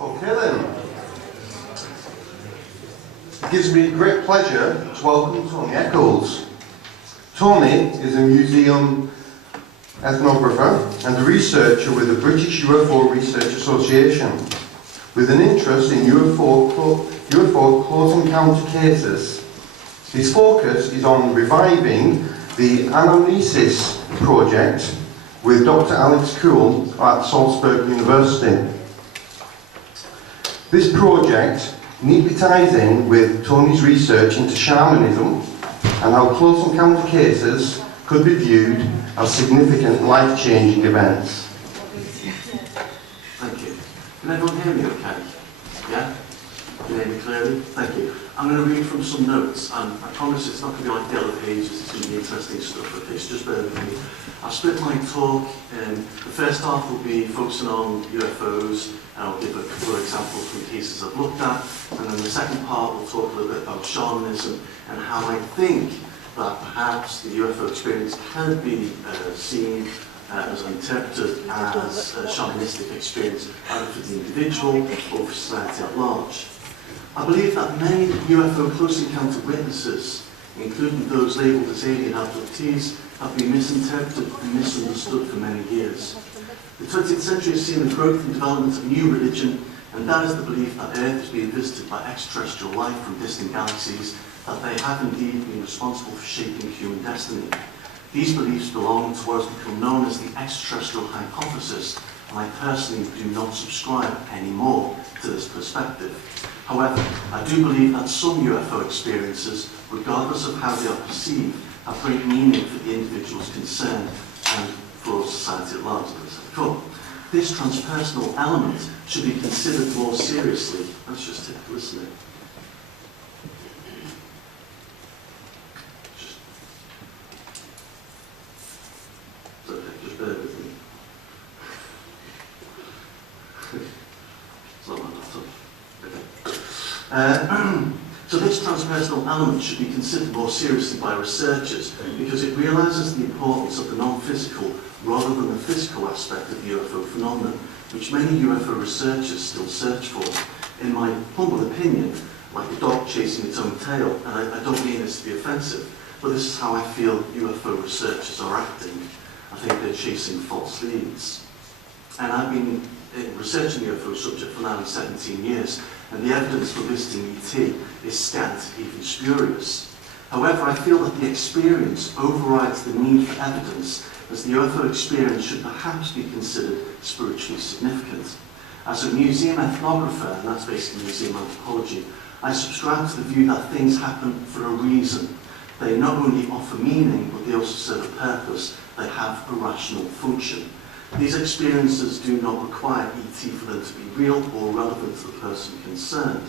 Okay then. It gives me great pleasure to welcome Tony Eccles. Tony is a museum ethnographer and a researcher with the British UFO Research Association, with an interest in UFO close encounter cases. His focus is on reviving the Anomalous project with Dr. Alex Kuhl at Salzburg University. This project neatly ties in with Tony's research into shamanism and how close encounter cases could be viewed as significant life-changing events. Thank you. Can everyone hear me okay? Yeah? Can you hear me clearly? Thank you. I'm going to read from some notes, and I promise it's not going to be like yellow pages, it's going to be interesting stuff, okay, so just bear with me. I'll split my talk. The first half will be focusing on UFOs, and I'll give a couple of examples from cases I've looked at, and then the second part will talk a little bit about shamanism and how I think that perhaps the UFO experience can be seen as interpreted as a shamanistic experience, either for the individual or for society at large. I believe that many UFO close encounter witnesses, including those labelled as alien abductees, have been misinterpreted and misunderstood for many years. The 20th century has seen the growth and development of new religion, and that is the belief that Earth is being visited by extraterrestrial life from distant galaxies, that they have indeed been responsible for shaping human destiny. These beliefs belong to what has become known as the extraterrestrial hypothesis, and I personally do not subscribe anymore to this perspective. However, I do believe that some UFO experiences, regardless of how they are perceived, have great meaning for the individuals concerned and for society at large. This transpersonal element should be considered more seriously. Let's just take a listen. Just bear with me. It's not my laptop. Okay. So this transpersonal element should be considered more seriously by researchers because it realises the importance of the non-physical rather than the physical aspect of the UFO phenomenon, which many UFO researchers still search for. In my humble opinion, like a dog chasing its own tail, and I don't mean this to be offensive, but this is how I feel UFO researchers are acting. I think they're chasing false leads. And I've been researching the UFO subject for now 17 years, and the evidence for visiting ET is scant, even spurious. However, I feel that the experience overrides the need for evidence, as the UFO experience should perhaps be considered spiritually significant. As a museum ethnographer, and that's basically museum anthropology, I subscribe to the view that things happen for a reason. They not only offer meaning, but they also serve a purpose. They have a rational function. These experiences do not require ET for them to be real or relevant to the person concerned.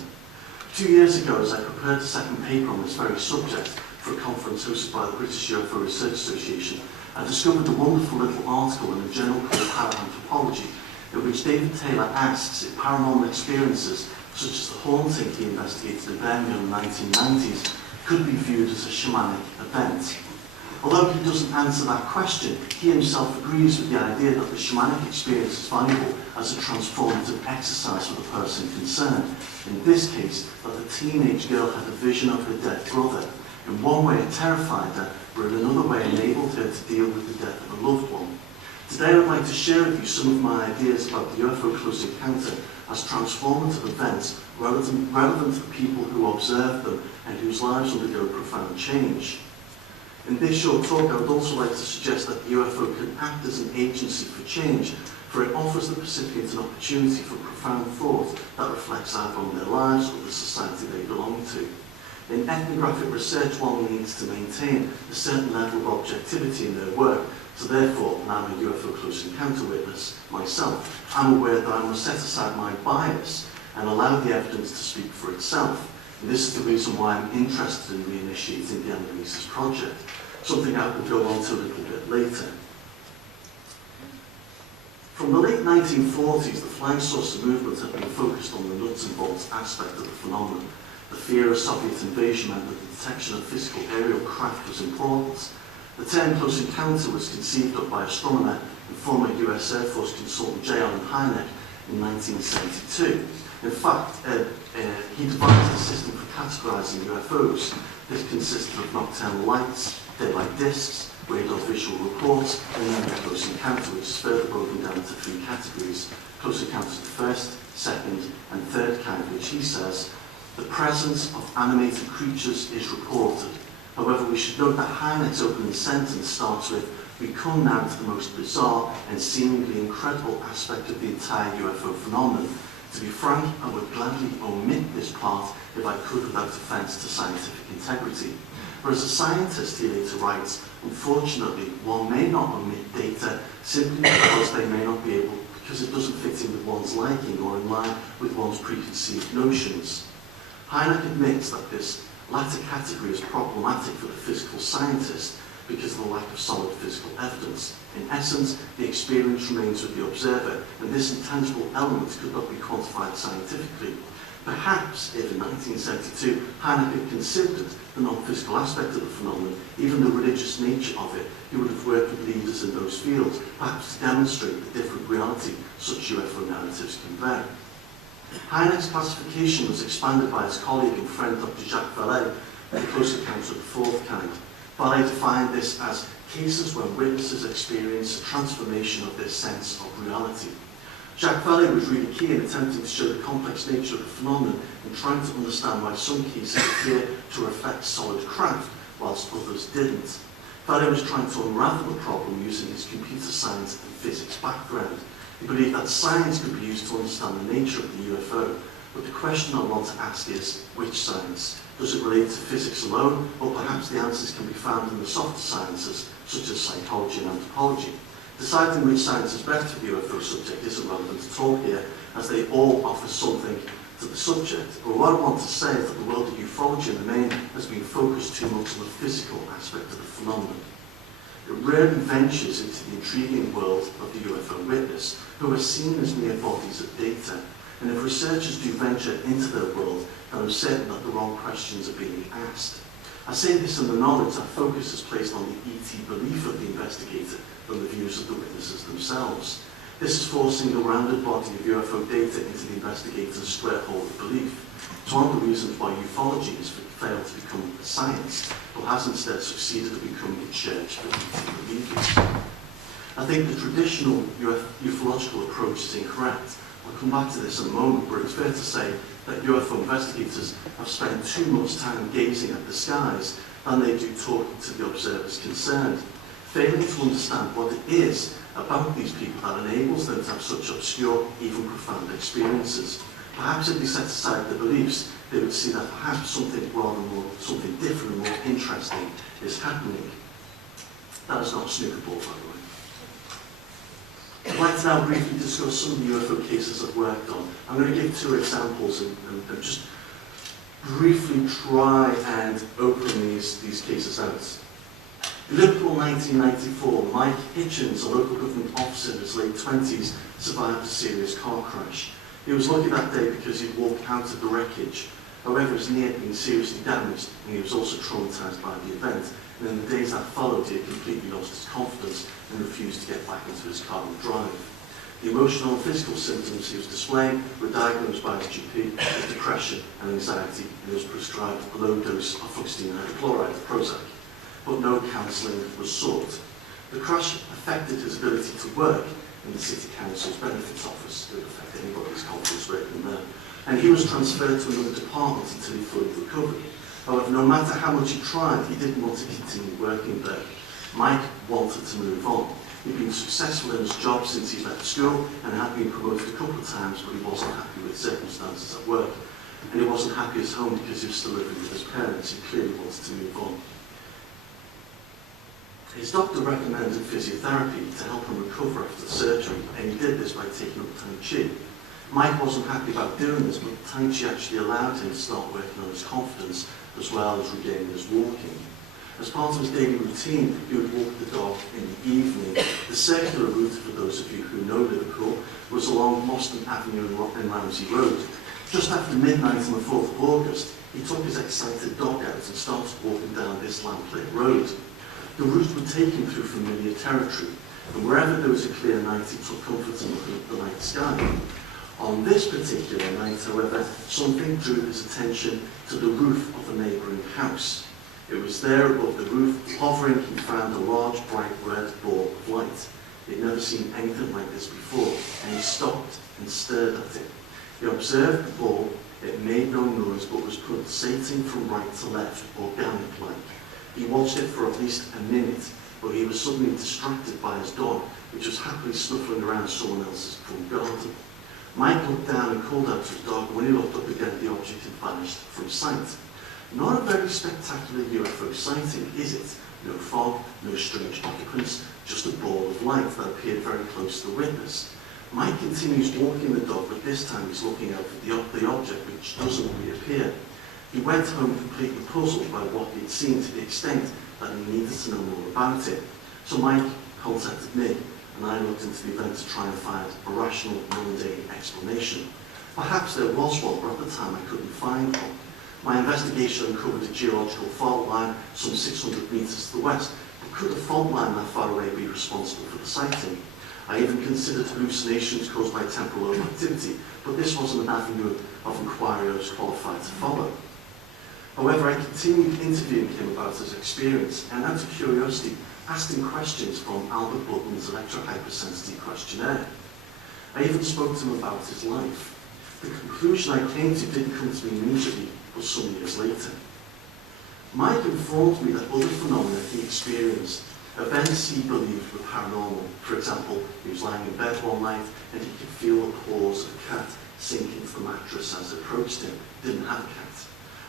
2 years ago, as I prepared a second paper on this very subject for a conference hosted by the British UFO Research Association, I discovered a wonderful little article in a journal called Paraanthropology, in which David Taylor asks if paranormal experiences, such as the haunting he investigated in Birmingham in the 1990s, could be viewed as a shamanic event. Although he doesn't answer that question, he himself agrees with the idea that the shamanic experience is valuable as a transformative exercise for the person concerned. In this case, that the teenage girl had a vision of her dead brother. In one way it terrified her, but in another way enabled her to deal with the death of a loved one. Today I would like to share with you some of my ideas about the UFO close encounter as transformative events relevant to the people who observe them and whose lives undergo profound change. In this short talk, I would also like to suggest that the UFO can act as an agency for change, for it offers the recipient an opportunity for profound thought that reflects either on their lives or the society they belong to. In ethnographic research, one needs to maintain a certain level of objectivity in their work, so therefore, when I'm a UFO close encounter witness myself, I'm aware that I must set aside my bias and allow the evidence to speak for itself. And this is the reason why I'm interested in reinitiating the Anomalous project, something I will go on to a little bit later. From the late 1940s, the flying saucer movement had been focused on the nuts and bolts aspect of the phenomenon. The fear of Soviet invasion meant that the detection of physical aerial craft was important. The term close encounter was conceived of by astronomer and former US Air Force consultant J. Allen Hynek in 1972. In fact, he devised a system for categorizing UFOs. This consisted of nocturnal lights, daylight discs, radar visual reports, and then a close encounter, which is further broken down into 3 categories. Close encounters the first, second, and third kind, which he says, the presence of animated creatures is reported. However, we should note that Hynek's opening sentence starts with, we come now to the most bizarre and seemingly incredible aspect of the entire UFO phenomenon. To be frank, I would gladly omit this part if I could without offence to scientific integrity. Whereas a scientist, he later writes, unfortunately, one may not omit data simply because they may not be able, because it doesn't fit in with one's liking or in line with one's preconceived notions. Hynek admits that this latter category is problematic for the physical scientist because of the lack of solid physical evidence. In essence, the experience remains with the observer, and this intangible element could not be quantified scientifically. Perhaps if in 1972 Hynek had considered the non-physical aspect of the phenomenon, even the religious nature of it, he would have worked with leaders in those fields, perhaps to demonstrate the different reality such UFO narratives convey. Hynek's classification was expanded by his colleague and friend Dr. Jacques Vallée in the Close Encounter of the Fourth Kind. Vallée defined this as cases where witnesses experience a transformation of their sense of reality. Jacques Vallée was really key in attempting to show the complex nature of the phenomenon and trying to understand why some cases appear to reflect solid craft, whilst others didn't. Vallée was trying to unravel the problem using his computer science and physics background. He believed that science could be used to understand the nature of the UFO, but the question I want to ask is, which science? Does it relate to physics alone, or perhaps the answers can be found in the softer sciences, such as psychology and anthropology? Deciding which science is best for the UFO subject isn't relevant at all here, as they all offer something to the subject. But what I want to say is that the world of ufology in the main has been focused too much on the physical aspect of the phenomenon. It rarely ventures into the intriguing world of the UFO witness, who are seen as mere bodies of data. And if researchers do venture into their world, then I'm certain that the wrong questions are being asked. I say this in the knowledge that focus is placed on the ET belief of the investigator than the views of the witnesses themselves. This is forcing a rounded body of UFO data into the investigator's square hole of belief. It's one of the reasons why ufology has failed to become a science, but has instead succeeded to become a church for ET believers. I think the traditional ufological approach is incorrect. I'll come back to this in a moment, but it's fair to say that UFO investigators have spent too much time gazing at the skies than they do talking to the observers concerned, failing to understand what it is about these people that enables them to have such obscure, even profound experiences. Perhaps if they set aside their beliefs, they would see that perhaps something different and more interesting is happening. That is not snooker ball, by the way. I'd like to now briefly discuss some of the UFO cases I've worked on. I'm going to give 2 examples and just briefly try and open these cases out. In Liverpool 1994, Mike Hitchens, a local government officer in his late 20s, survived a serious car crash. He was lucky that day because he'd walked out of the wreckage. However, his knee had been seriously damaged and he was also traumatised by the event. And in the days that followed, he had completely lost his confidence and refused to get back into his car and drive. The emotional and physical symptoms he was displaying were diagnosed by his GP as depression and anxiety, and he was prescribed a low dose of Fortean hydrochloride, Prozac, but no counselling was sought. The crash affected his ability to work in the City Council's benefits office. It would affect anybody's confidence working there. And he was transferred to another department until he fully recovered. However, no matter how much he tried, he didn't want to continue working there. Mike wanted to move on. He'd been successful in his job since he left school and had been promoted a couple of times, but he wasn't happy with circumstances at work. And he wasn't happy at home because he was still living with his parents. He clearly wanted to move on. His doctor recommended physiotherapy to help him recover after the surgery, and he did this by taking up Tai Chi. Mike wasn't happy about doing this, but Tai Chi actually allowed him to start working on his confidence as well as regaining his walking. As part of his daily routine, he would walk the dog in the evening. The circular route, for those of you who know Liverpool, was along Moston Avenue and Ramsey Road. Just after midnight on the 4th of August, he took his excited dog out and started walking down this lamplit road. The route would take him through familiar territory, and wherever there was a clear night, he took comfort in looking at the night sky. On this particular night, however, something drew his attention to the roof of a neighbouring house. It was there above the roof, hovering, he found a large bright red ball of light. He'd never seen anything like this before, and he stopped and stared at it. He observed the ball. It made no noise, but was pulsating from right to left, organic-like. He watched it for at least a minute, but he was suddenly distracted by his dog, which was happily snuffling around someone else's front garden. Mike looked down and called out to his dog, and when he looked up again, the object had vanished from sight. Not a very spectacular UFO sighting, is it? No fog, no strange occupants, just a ball of light that appeared very close to the witness. Mike continues walking the dog, but this time he's looking out for the object, which doesn't reappear. He went home completely puzzled by what he'd seen, to the extent that he needed to know more about it. So Mike contacted me, and I looked into the event to try and find a rational, mundane explanation. Perhaps there was one, but at the time I couldn't find one. My investigation uncovered a geological fault line some 600 metres to the west, but could a fault line that far away be responsible for the sighting? I even considered hallucinations caused by temporal overactivity, but this wasn't an avenue of inquiry I was qualified to follow. However, I continued interviewing him about his experience, and out of curiosity, asked him questions from Albert Button's electrohypersensitivity questionnaire. I even spoke to him about his life. The conclusion I came to didn't come to me immediately, but some years later. Mike informed me that other phenomena he experienced, events he believed were paranormal. For example, he was lying in bed one night and he could feel the paws of a cat sink into the mattress as it approached him. Didn't have a cat.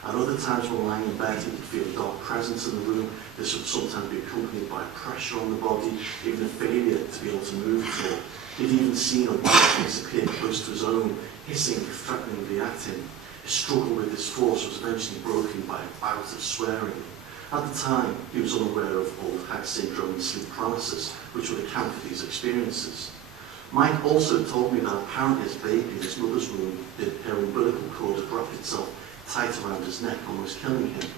At other times when lying in bed, he could feel a dark presence in the room. This would sometimes be accompanied by pressure on the body, even a failure to be able to move at all. He'd even seen a white face appear close to his own, hissing threateningly at him. His struggle with this force was eventually broken by a bout of swearing. At the time, he was unaware of old hag syndrome and sleep paralysis, which would account for these experiences. Mike also told me that apparently as a baby in his mother's womb, her umbilical cord had wrapped itself tight around his neck, almost killing him.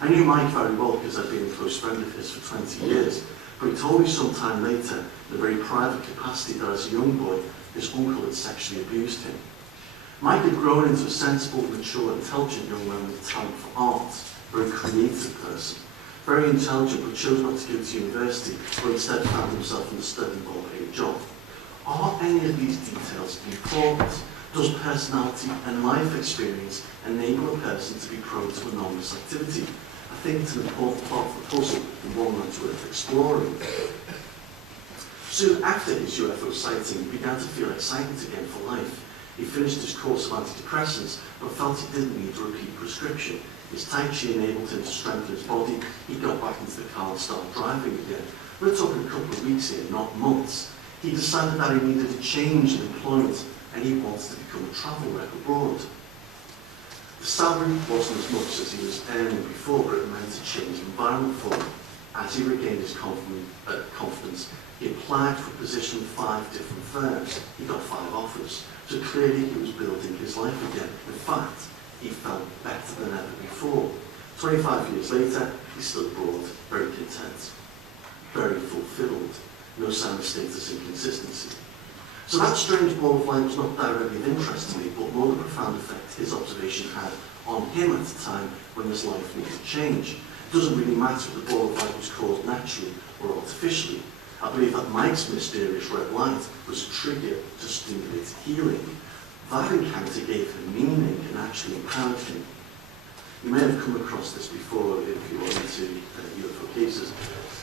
I knew Mike very well because I'd been a close friend of his for 20 years, but he told me some time later, in a very private capacity, that as a young boy, his uncle had sexually abused him. Mike had grown into a sensible, mature, intelligent young man with talent for art, a very creative person, very intelligent but chose not to go to university, but instead found himself in the studying hall a job. Are any of these details important? Does personality and life experience enable a person to be prone to anomalous activity? I think it's an important part of the puzzle and one that's worth exploring. Soon after his UFO sighting, he began to feel excited again for life. He finished his course of antidepressants, but felt he didn't need a repeat prescription. His Tai Chi enabled him to strengthen his body. He got back into the car and started driving again. We're talking a couple of weeks here, not months. He decided that he needed a change in employment, and he wanted to become a travel rep abroad. The salary wasn't as much as he was earning before, but it meant a change of environment for him. As he regained his confidence, he applied for a position with 5 different firms. He got 5 offers. So clearly he was building his life again. In fact, he felt better than ever before. 25 years later, he's still abroad, very content, very fulfilled, no sign of status inconsistency. So that strange ball of light was not directly of interest to me, but more the profound effect his observation had on him at a time when his life needed change. It doesn't really matter if the ball of light was caused naturally or artificially. I believe that Mike's mysterious red light was a trigger to stimulate healing. That encounter gave him meaning and actually empowered him. You may have come across this before if you are into UFO cases.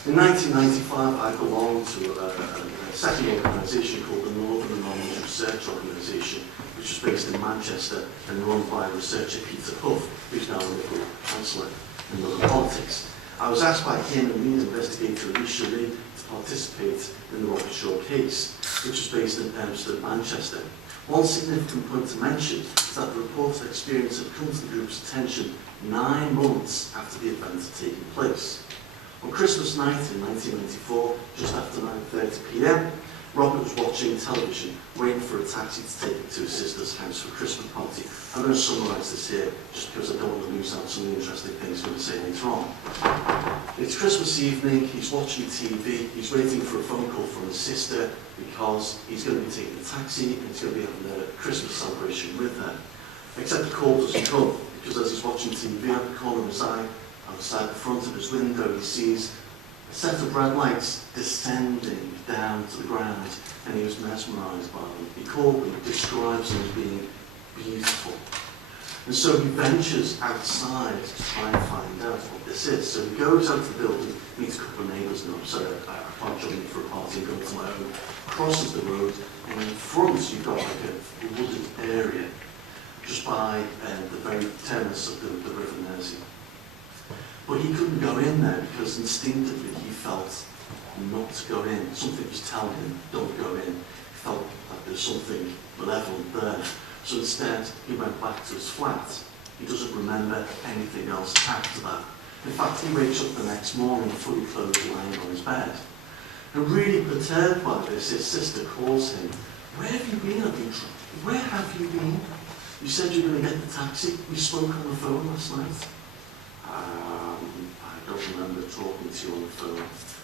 In 1995, I belonged to a second organisation called the Northern Anomalous Research Organisation, which was based in Manchester and run by researcher Peter Huff, who's now a Liberal councillor in Liberal politics. I was asked by him and lead investigator Alicia Lee to participate in the Robert Shaw case, which was based in Manchester. One significant point to mention is that the reported experience had come to the group's attention 9 months after the event had taken place. On Christmas night in 1994, just after 9:30 p.m, Robert was watching television, waiting for a taxi to take him to his sister's house for a Christmas party. I'm going to summarise this here, just because I don't want to lose out some of the interesting things I'm going to say later on. It's Christmas evening, he's watching TV, he's waiting for a phone call from his sister, because he's going to be taking a taxi, and he's going to be having a Christmas celebration with her. Except the call doesn't come, because as he's watching TV out the corner of his eye, outside the front of his window, he sees a set of red lights descending down to the ground, and he was mesmerised by them. He called them, describes them as being beautiful. And so he ventures outside to try and find out what this is. So he goes out to the building, meets a couple of neighbours, and I'm sorry, I can't join you for a party and go to my own, crosses the road, and in front you've got like a wooded area, just by the very terminus of the River Mersey. But he couldn't go in there because instinctively he felt not to go in. Something was telling him, don't go in. He felt like there's something malevolent there. So instead, he went back to his flat. He doesn't remember anything else after that. In fact, he wakes up the next morning fully clothed, lying on his bed. And really perturbed by this, his sister calls him. Where have you been? Where have you been? You said you were going to get the taxi. We spoke on the phone last night. I don't remember talking to you on the phone.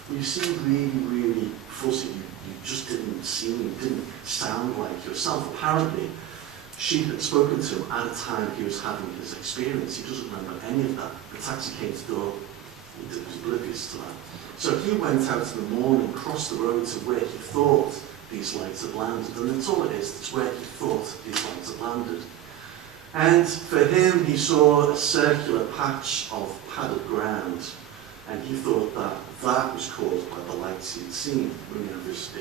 Well, you seemed really, really fuzzy. You just didn't seem, you didn't sound like yourself. Apparently, she had spoken to him at a time he was having his experience. He doesn't remember any of that. The taxi came to the door. He was oblivious to that. So he went out in the morning, crossed the road to where he thought these lights had landed. And that's all it is. It's where he thought these lights had landed. And for him, he saw a circular patch of padded ground, and he thought that that was caused by the lights he had seen. We have his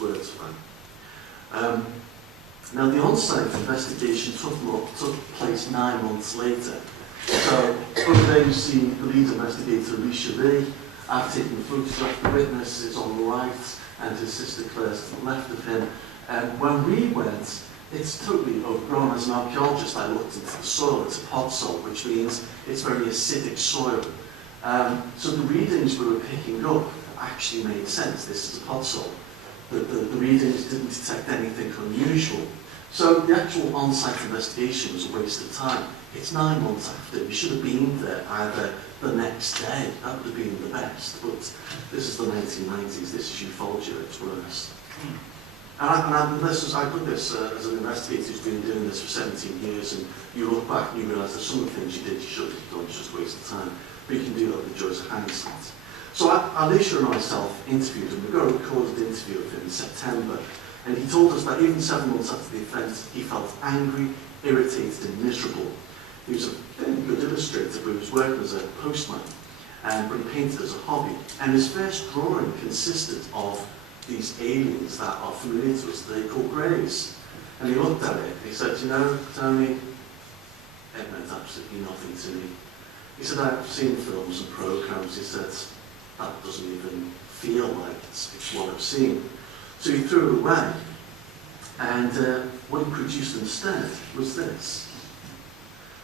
words for that. Now, the on-site investigation took place 9 months later. So, over there you see the lead investigator, Alicia Lee. I've taken the photograph. The witness is on the right, and his sister Claire's to the left of him. And when we went, it's totally overgrown. As an archaeologist, I looked into the soil. It's a pot soil, which means it's very acidic soil. So the readings we were picking up actually made sense. This is a pot soil. The readings didn't detect anything unusual. So the actual on-site investigation was a waste of time. It's 9 months after. We should have been there either the next day. That would have been the best. But this is the 1990s. This is ufology at its worst. I put this as an investigator who's been doing this for 17 years, and you look back and you realise there's some of the things you did you should have done, it's just a waste of time. But you can do that with the joys of hindsight. So Alicia and myself interviewed him. We got a recorded interview of him in September, and he told us that even 7 months after the event, he felt angry, irritated and miserable. He was a very good illustrator, but he was working as a postman, but he painted as a hobby. And his first drawing consisted of these aliens that are familiar to us, they're called greys. And he looked at it, he said, you know, Tony, it meant absolutely nothing to me. He said, I've seen films and programs, he said, that doesn't even feel like it's what I've seen. So he threw it away. And what he produced instead was this,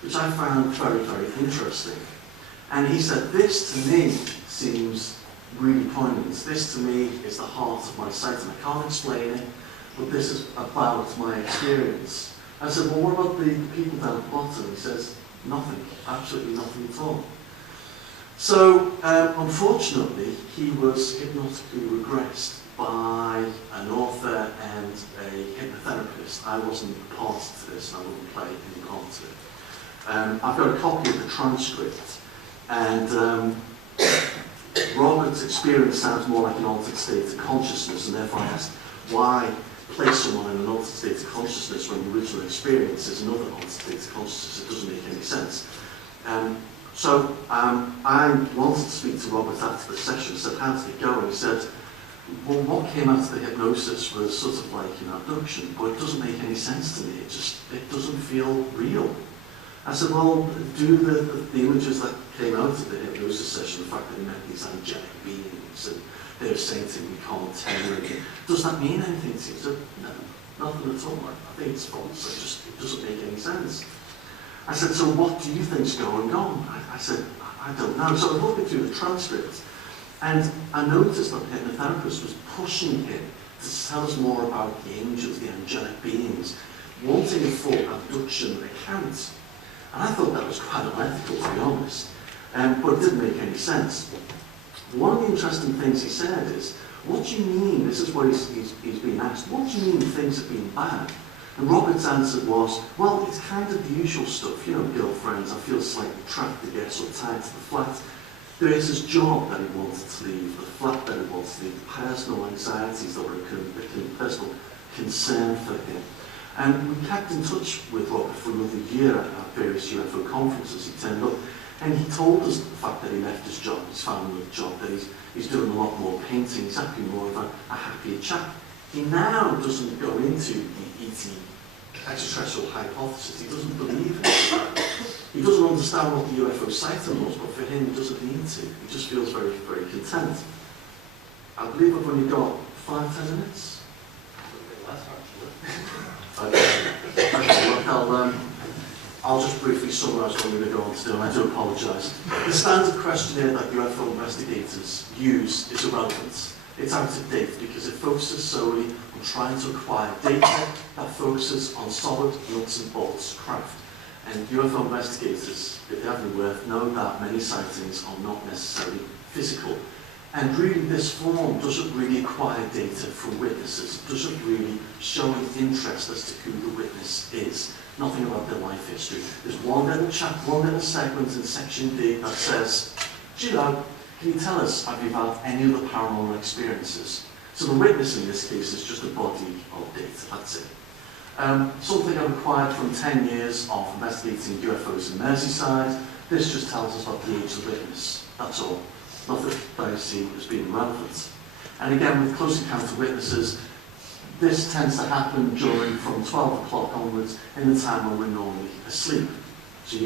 which I found very, very interesting. And he said, this to me seems really poignant. This to me is the heart of my site, and I can't explain it, but this is about my experience. I said, well, what about the people down at the bottom? He says, nothing, absolutely nothing at all. So, unfortunately, he was hypnotically regressed by an author and a hypnotherapist. I wasn't part of this, and I wouldn't play any part of it. I've got a copy of the transcript, and Robert's experience sounds more like an altered state of consciousness, and therefore I asked, why place someone in an altered state of consciousness when the original experience is another altered state of consciousness? It doesn't make any sense. So I wanted to speak to Robert after the session. I said, how did it go? And he said, well, what came out of the hypnosis was sort of like an abduction, but it doesn't make any sense to me. It doesn't feel real. I said, well, do the images that came out of the hypnosis session, the fact that he met these angelic beings, and they were saying to him, we can't tell you, does that mean anything to you? He said, no, nothing at all. I think it's false. It doesn't make any sense. I said, so what do you think's going on? I said, I don't know. So I was looking through the transcript, and I noticed that the hypnotherapist was pushing him to tell us more about the angels, the angelic beings, wanting a full abduction account. And I thought that was quite unethical, to be honest, but it didn't make any sense. One of the interesting things he said is, what do you mean, this is what he's being asked, what do you mean things have been bad? And Robert's answer was, well, it's kind of the usual stuff, you know, girlfriends, I feel slightly trapped, I guess, or tied to the flat. There is his job that he wanted to leave, the flat that he wanted to leave, personal anxieties that were a personal concern for him. And we kept in touch with Robert for another year at various UFO conferences. He turned up and he told us the fact that he left his job, his family job, that he's doing a lot more painting, he's actually more of a happier chap. He now doesn't go into the ET extraterrestrial hypothesis. He doesn't believe in it. He doesn't understand what the UFO sighting was, but for him, he doesn't need to. He just feels very, very content. I believe I've only got 5-10 minutes. Okay, look, I'll just briefly summarise what I'm going to go on to do, and I do apologise. The standard questionnaire that UFO investigators use is irrelevant. It's out of date because it focuses solely on trying to acquire data that focuses on solid nuts and bolts craft. And UFO investigators, if they have any worth, know that many sightings are not necessarily physical. And really this form doesn't really acquire data from witnesses. It doesn't really show an interest as to who the witness is. Nothing about their life history. There's one little segment in section D that says, Gillo, can you tell us, have you had any other paranormal experiences? So the witness in this case is just a body of data, that's it. Something I've acquired from 10 years of investigating UFOs in Merseyside. This just tells us about the age of the witness, that's all. Nothing that I see as being relevant. And again, with close encounter witnesses, this tends to happen during from 12 o'clock onwards in the time when we're normally asleep. So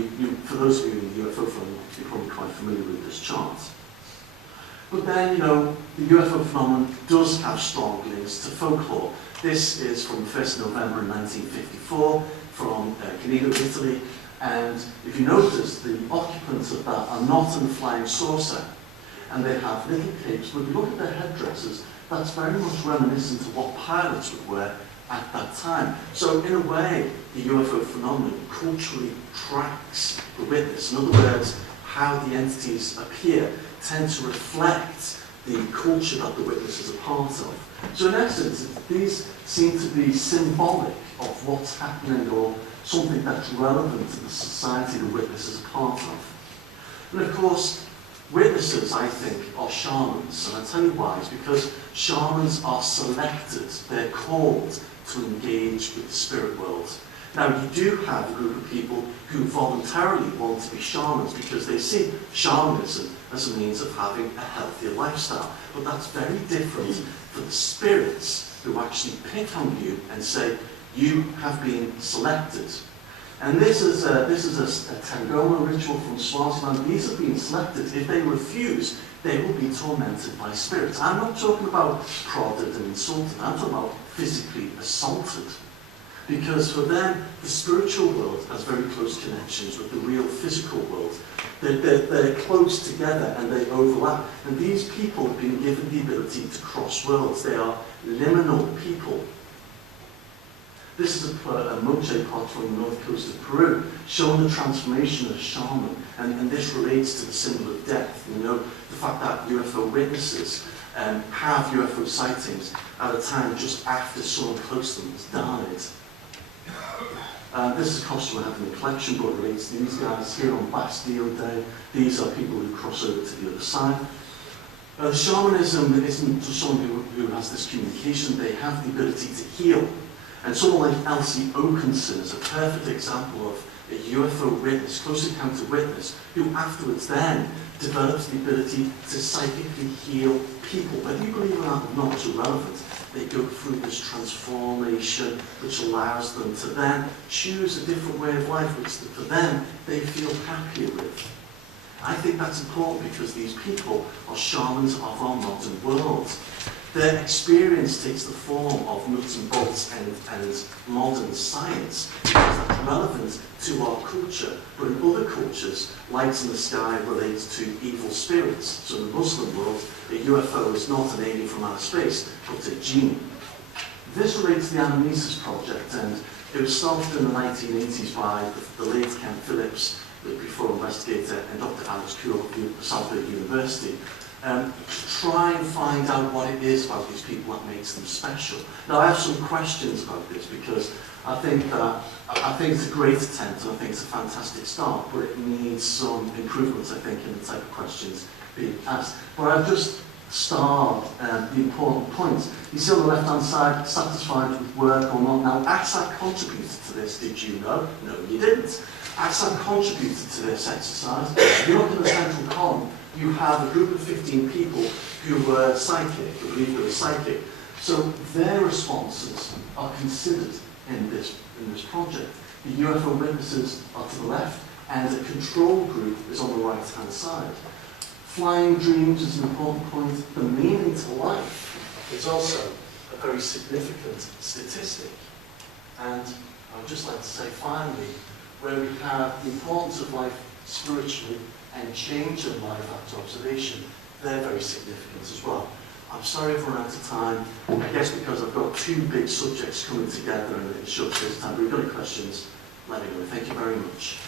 for those of you in the UFO film, you're probably quite familiar with this chart. But then, you know, the UFO phenomenon does have strong links to folklore. This is from the 1st of November 1954 from Canada, Italy. And if you notice, the occupants of that are not in a flying saucer. And they have little capes, but if you look at their headdresses, that's very much reminiscent of what pilots would wear at that time. So in a way, the UFO phenomenon culturally tracks the witness. In other words, how the entities appear tend to reflect the culture that the witness is a part of. So in essence, these seem to be symbolic of what's happening or something that's relevant to the society the witness is a part of. And of course, witnesses, I think, are shamans, and I'll tell you why. It's because shamans are selected, they're called to engage with the spirit world. Now, you do have a group of people who voluntarily want to be shamans because they see shamanism as a means of having a healthier lifestyle. But that's very different for the spirits who actually pick on you and say, you have been selected. And this is a Tangoma ritual from Swaziland. These have been selected. If they refuse, they will be tormented by spirits. I'm not talking about prodded and insulted. I'm talking about physically assaulted. Because for them, the spiritual world has very close connections with the real physical world. They're close together and they overlap. And these people have been given the ability to cross worlds. They are liminal people. This is a moche pot from the north coast of Peru, showing the transformation of a shaman. And this relates to the symbol of death. You know, the fact that UFO witnesses have UFO sightings at a time just after someone close to them has died. This is a costume I have in the collection, but it relates to these guys here on Bastille Day. These are people who cross over to the other side. Shamanism isn't just someone who has this communication. They have the ability to heal. And someone like Elsie Oakenson is a perfect example of a UFO witness, close encounter witness, who afterwards then develops the ability to psychically heal people. Whether you believe in that or not is irrelevant. They go through this transformation which allows them to then choose a different way of life, which for them they feel happier with. I think that's important because these people are shamans of our modern world. Their experience takes the form of nuts and bolts and modern science because that's relevant to our culture. But in other cultures, lights in the sky relates to evil spirits. So in the Muslim world, a UFO is not an alien from outer space, but a jinn. This relates to the Anomalous project, and it was started in the 1980s by the late Ken Phillips, the before investigator, and Dr. Alex Kuhl of Salford University, to try and find out what it is about these people that makes them special. Now, I have some questions about this because I think it's a great attempt, and I think it's a fantastic start, but it needs some improvements, I think, in the type of questions being asked. But I've just starred the important points. You see on the left-hand side, satisfied with work or not. Now, ASSAP contributed to this, did you know? No, you didn't. ASSAP contributed to this exercise. If you look at the central column, you have a group of 15 people who were psychic, who believe they were psychic. So their responses are considered in this project. The UFO witnesses are to the left, and a control group is on the right-hand side. Flying dreams is an important point. The meaning to life is also a very significant statistic. And I would just like to say finally, where we have the importance of life spiritually and change in life after observation, they're very significant as well. I'm sorry I've run out of time, I guess because I've got two big subjects coming together in a short space of time, but if you've got any questions, let me know. Thank you very much.